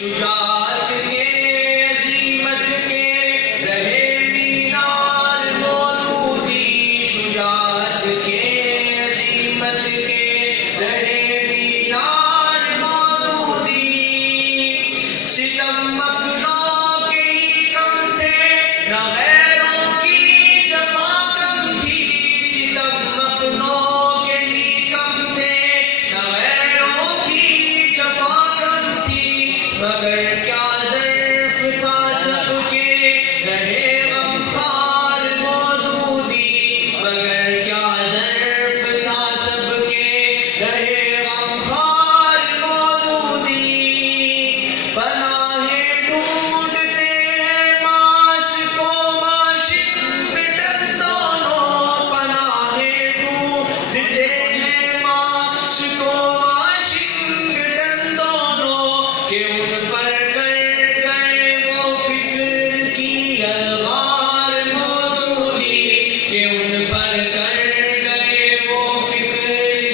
شجاعت کے عظیمت کے رہے مینار مودودی، شجاعت کے عظیمت کے رہے مینار مودودی، ستم اپنوں کے ہی کم تھے نہ غیروں کی جفا کم تھی، ستم اپنوں کے ہی کم تھے نہ غیروں کی جفا کم تھی، مگر کیا ظرف تھا سب کے رہے غمخوار مودودی، مگر کیا ظرف تھا سب کے رہے غمخوار مودودی، پناہیں ڈھونڈتے ہیں ماسکو واشنگٹن دونوں، پناہیں ڈھونڈتے ہیں ماسکو واشنگٹن دونوں، کہ ان پر کر گئے وہ فکر کی یلغار مودودی، کہ ان پر کر گئے وہ فکر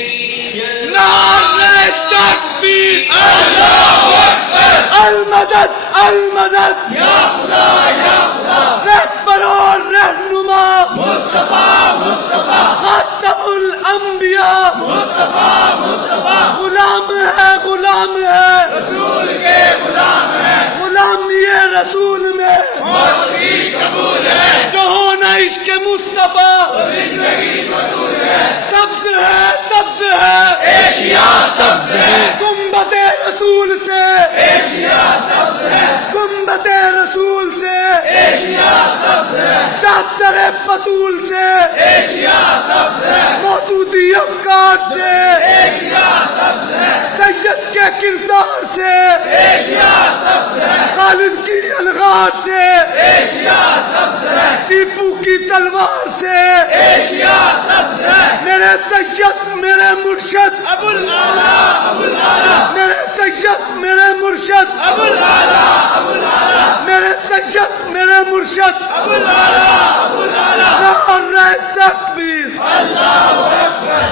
کی یلغار۔ نعرہ تکبیر! اللہ اکبر! المدد المدد! یا خدا یا خدا! رہبر اور رہنما مصطفیٰ مصطفیٰ خاتم الانبیاء مصطفیٰ مصطفیٰ غلام ہے غلام ہے رسول کے غلام ہیں، غلامی رسول میں موت بھی قبول ہے، جو ہونا عشق مصطفیٰ زندگی فضول ہے، سبز ہے سبز ہے ایشیا سبز ہے، گنبد رسول سے ایشیا سبز ہے، گنبد رسول سے ایشیا سبز ہے، چادر بطول سے ایشیا سبز ہے، مودودی افکار سے ایشیا سبز ہے، سید کے کردار سے ایشیا سبز ہے، خالد کی یلغار سے ایشیا سبز ہے، ٹیپو کی تلوار سے ایشیا سبز ہے، میرے سید میرے مرشد ابو الاعلیٰ ابو الاعلیٰ میرے سید میرے مرشد ابو الاعلیٰ ابو الاعلیٰ میرے سید میرے مرشد ابو الاعلیٰ ابو الاعلیٰ، نعرہ تکبیر! اللہ اکبر!